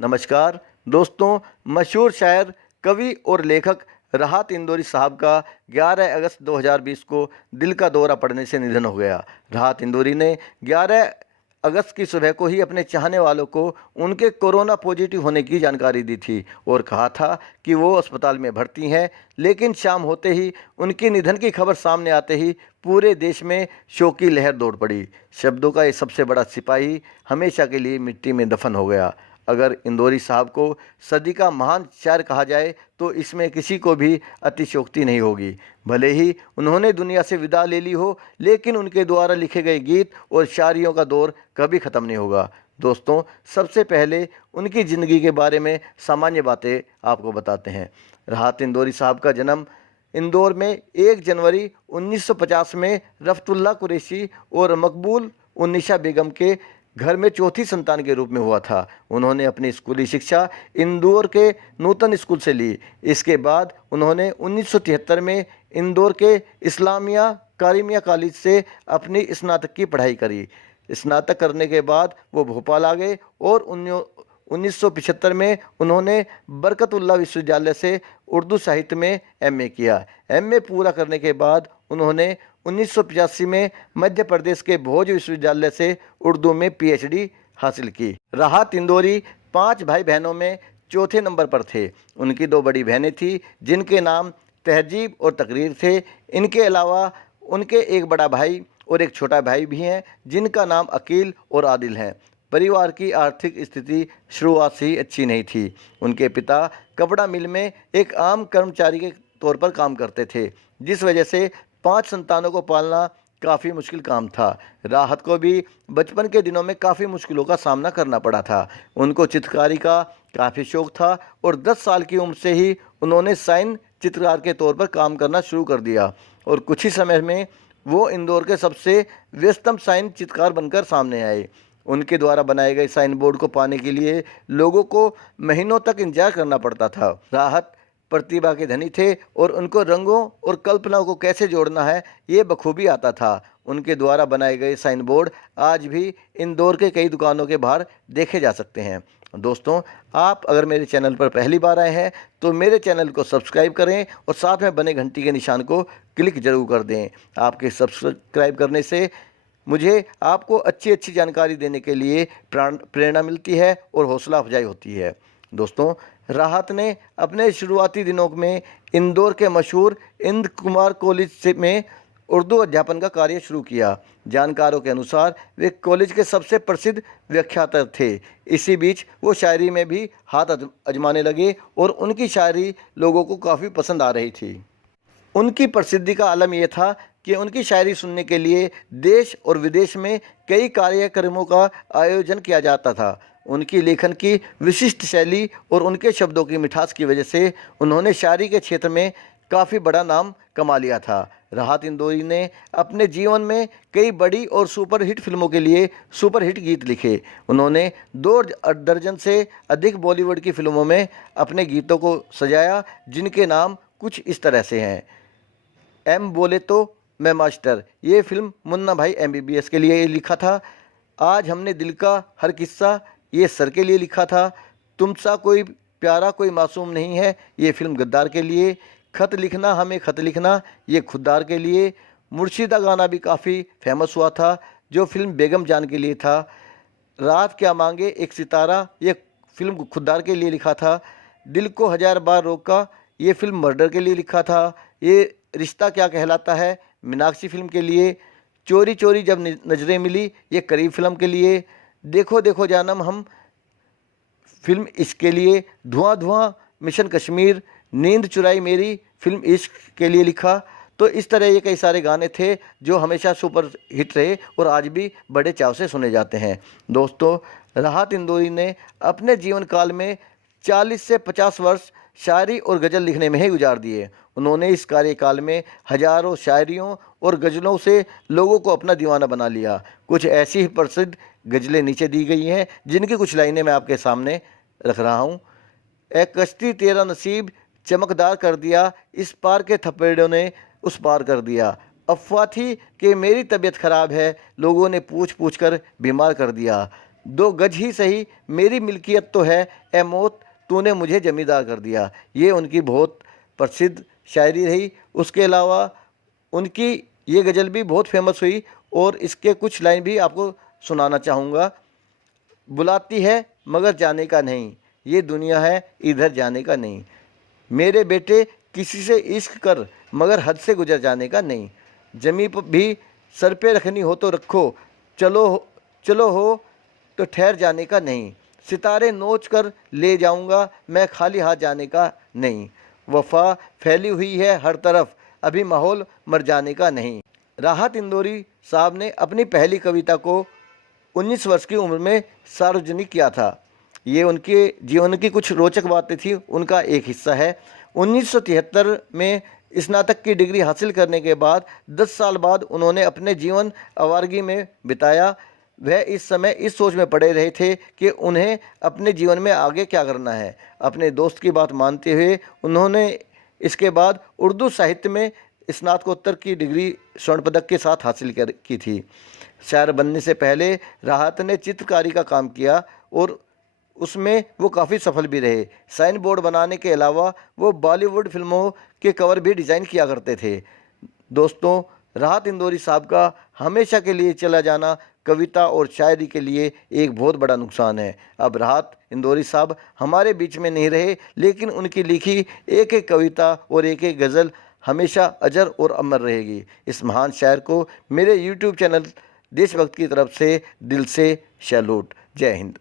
नमस्कार दोस्तों। मशहूर शायर, कवि और लेखक राहत इंदौरी साहब का 11 अगस्त 2020 को दिल का दौरा पड़ने से निधन हो गया। राहत इंदौरी ने 11 अगस्त की सुबह को ही अपने चाहने वालों को उनके कोरोना पॉजिटिव होने की जानकारी दी थी और कहा था कि वो अस्पताल में भर्ती हैं। लेकिन शाम होते ही उनके निधन की खबर सामने आते ही पूरे देश में शोक की लहर दौड़ पड़ी। शब्दों का ये सबसे बड़ा सिपाही हमेशा के लिए मिट्टी में दफन हो गया। अगर इंदौरी साहब को सदी का महान शायर कहा जाए तो इसमें किसी को भी अतिशयोक्ति नहीं होगी। भले ही उन्होंने दुनिया से विदा ले ली हो, लेकिन उनके द्वारा लिखे गए गीत और शायरियों का दौर कभी ख़त्म नहीं होगा। दोस्तों, सबसे पहले उनकी ज़िंदगी के बारे में सामान्य बातें आपको बताते हैं। राहत इंदौरी साहब का जन्म इंदौर में 1 जनवरी 1950 में रफ़तुल्लाह कुरैशी और मकबूल उन्निशा बेगम के घर में चौथी संतान के रूप में हुआ था। उन्होंने अपनी स्कूली शिक्षा इंदौर के नूतन स्कूल से ली। इसके बाद उन्होंने 1973 में इंदौर के इस्लामिया कारिमिया कॉलेज से अपनी स्नातक की पढ़ाई करी। स्नातक करने के बाद वो भोपाल आ गए और 1975 में उन्होंने बरकतुल्लाह विश्वविद्यालय से उर्दू साहित्य में एमए किया। एमए पूरा करने के बाद उन्होंने 1985 में मध्य प्रदेश के भोज विश्वविद्यालय से उर्दू में पीएचडी हासिल की। राहत इंदौरी 5 भाई बहनों में चौथे नंबर पर थे। उनकी 2 बड़ी बहनें थीं जिनके नाम तहजीब और तकरीर थे। इनके अलावा उनके एक बड़ा भाई और एक छोटा भाई भी हैं जिनका नाम अकील और आदिल हैं। परिवार की आर्थिक स्थिति शुरुआत से ही अच्छी नहीं थी। उनके पिता कपड़ा मिल में एक आम कर्मचारी के तौर पर काम करते थे, जिस वजह से 5 संतानों को पालना काफ़ी मुश्किल काम था। राहत को भी बचपन के दिनों में काफ़ी मुश्किलों का सामना करना पड़ा था। उनको चित्रकारी का काफ़ी शौक़ था और 10 साल की उम्र से ही उन्होंने साइन चित्रकार के तौर पर काम करना शुरू कर दिया और कुछ ही समय में वो इंदौर के सबसे व्यस्तम साइन चित्रकार बनकर सामने आए। उनके द्वारा बनाए गए साइन बोर्ड को पाने के लिए लोगों को महीनों तक इंतजार करना पड़ता था। राहत प्रतिभा के धनी थे और उनको रंगों और कल्पनाओं को कैसे जोड़ना है ये बखूबी आता था। उनके द्वारा बनाए गए साइन बोर्ड आज भी इंदौर के कई दुकानों के बाहर देखे जा सकते हैं। दोस्तों, आप अगर मेरे चैनल पर पहली बार आए हैं तो मेरे चैनल को सब्सक्राइब करें और साथ में बने घंटी के निशान को क्लिक जरूर कर दें। आपके सब्सक्राइब करने से मुझे आपको अच्छी जानकारी देने के लिए प्रेरणा मिलती है और हौसला अफजाई होती है। दोस्तों, राहत ने अपने शुरुआती दिनों में इंदौर के मशहूर इंद्र कुमार कॉलेज से में उर्दू अध्यापन का कार्य शुरू किया। जानकारों के अनुसार वे कॉलेज के सबसे प्रसिद्ध व्याख्याता थे। इसी बीच वो शायरी में भी हाथ आजमाने लगे और उनकी शायरी लोगों को काफ़ी पसंद आ रही थी। उनकी प्रसिद्धि का आलम यह था कि उनकी शायरी सुनने के लिए देश और विदेश में कई कार्यक्रमों का आयोजन किया जाता था। उनकी लेखन की विशिष्ट शैली और उनके शब्दों की मिठास की वजह से उन्होंने शायरी के क्षेत्र में काफ़ी बड़ा नाम कमा लिया था। राहत इंदौरी ने अपने जीवन में कई बड़ी और सुपरहिट फिल्मों के लिए सुपरहिट गीत लिखे। उन्होंने 2 दर्जन से अधिक बॉलीवुड की फिल्मों में अपने गीतों को सजाया, जिनके नाम कुछ इस तरह से हैं। एम बोले तो मैं मास्टर, ये फिल्म मुन्ना भाई MBBS के लिए लिखा था। आज हमने दिल का हर किस्सा, ये सर के लिए लिखा था। तुमसा कोई प्यारा कोई मासूम नहीं है, ये फिल्म गद्दार के लिए। खत लिखना हमें खत लिखना, ये खुद्दार के लिए। मुर्शिदा गाना भी काफ़ी फेमस हुआ था, जो फिल्म बेगम जान के लिए था। रात क्या मांगे एक सितारा, ये फिल्म खुद्दार के लिए लिखा था। दिल को 1000 बार रोका, ये फिल्म मर्डर के लिए लिखा था। ये रिश्ता क्या कहलाता है, मीनाक्षी फिल्म के लिए। चोरी चोरी जब नजरें मिली, ये करीब फिल्म के लिए। देखो देखो जानम हम फिल्म इसके लिए। धुआं धुआं मिशन कश्मीर, नींद चुराई मेरी फिल्म इश्क के लिए लिखा। तो इस तरह ये कई सारे गाने थे जो हमेशा सुपर हिट रहे और आज भी बड़े चाव से सुने जाते हैं। दोस्तों, राहत इंदौरी ने अपने जीवन काल में 40 से 50 वर्ष शायरी और गज़ल लिखने में ही गुजार दिए। उन्होंने इस कार्यकाल में हजारों शायरियों और गज़लों से लोगों को अपना दीवाना बना लिया। कुछ ऐसी ही प्रसिद्ध गज़लें नीचे दी गई हैं, जिनकी कुछ लाइनें मैं आपके सामने रख रहा हूँ। ए कश्ती तेरा नसीब चमकदार कर दिया, इस पार के थपेड़ों ने उस पार कर दिया। अफवाह थी कि मेरी तबीयत ख़राब है, लोगों ने पूछ पूछ कर बीमार कर दिया। दो गज ही सही मेरी मिल्कियत तो है, ए मौत तूने मुझे जमींदार कर दिया। ये उनकी बहुत प्रसिद्ध शायरी रही। उसके अलावा उनकी ये गज़ल भी बहुत फेमस हुई और इसके कुछ लाइन भी आपको सुनाना चाहूँगा। बुलाती है मगर जाने का नहीं, ये दुनिया है इधर जाने का नहीं। मेरे बेटे किसी से इश्क कर मगर हद से गुजर जाने का नहीं। जमी भी सर पे रखनी हो तो रखो, चलो हो तो ठहर जाने का नहीं। सितारे नोच कर ले जाऊंगा मैं खाली हाथ जाने का नहीं। वफा फैली हुई है हर तरफ, अभी माहौल मर जाने का नहीं। राहत इंदौरी साहब ने अपनी पहली कविता को 19 वर्ष की उम्र में सार्वजनिक किया था। ये उनके जीवन की कुछ रोचक बातें थी, उनका एक हिस्सा है। 1973 में स्नातक की डिग्री हासिल करने के बाद 10 साल बाद उन्होंने अपने जीवन आवारगी में बिताया। वह इस समय इस सोच में पड़े रहे थे कि उन्हें अपने जीवन में आगे क्या करना है। अपने दोस्त की बात मानते हुए उन्होंने इसके बाद उर्दू साहित्य में स्नातकोत्तर की डिग्री स्वर्ण पदक के साथ हासिल की थी। शायर बनने से पहले राहत ने चित्रकारी का काम किया और उसमें वो काफ़ी सफल भी रहे। साइन बोर्ड बनाने के अलावा वो बॉलीवुड फिल्मों के कवर भी डिज़ाइन किया करते थे। दोस्तों, राहत इंदौरी साहब का हमेशा के लिए चला जाना कविता और शायरी के लिए एक बहुत बड़ा नुकसान है। अब राहत इंदौरी साहब हमारे बीच में नहीं रहे, लेकिन उनकी लिखी एक एक कविता और एक एक गज़ल हमेशा अजर और अमर रहेगी। इस महान शायर को मेरे YouTube चैनल देशभक्त की तरफ से दिल से सैल्यूट। जय हिंद।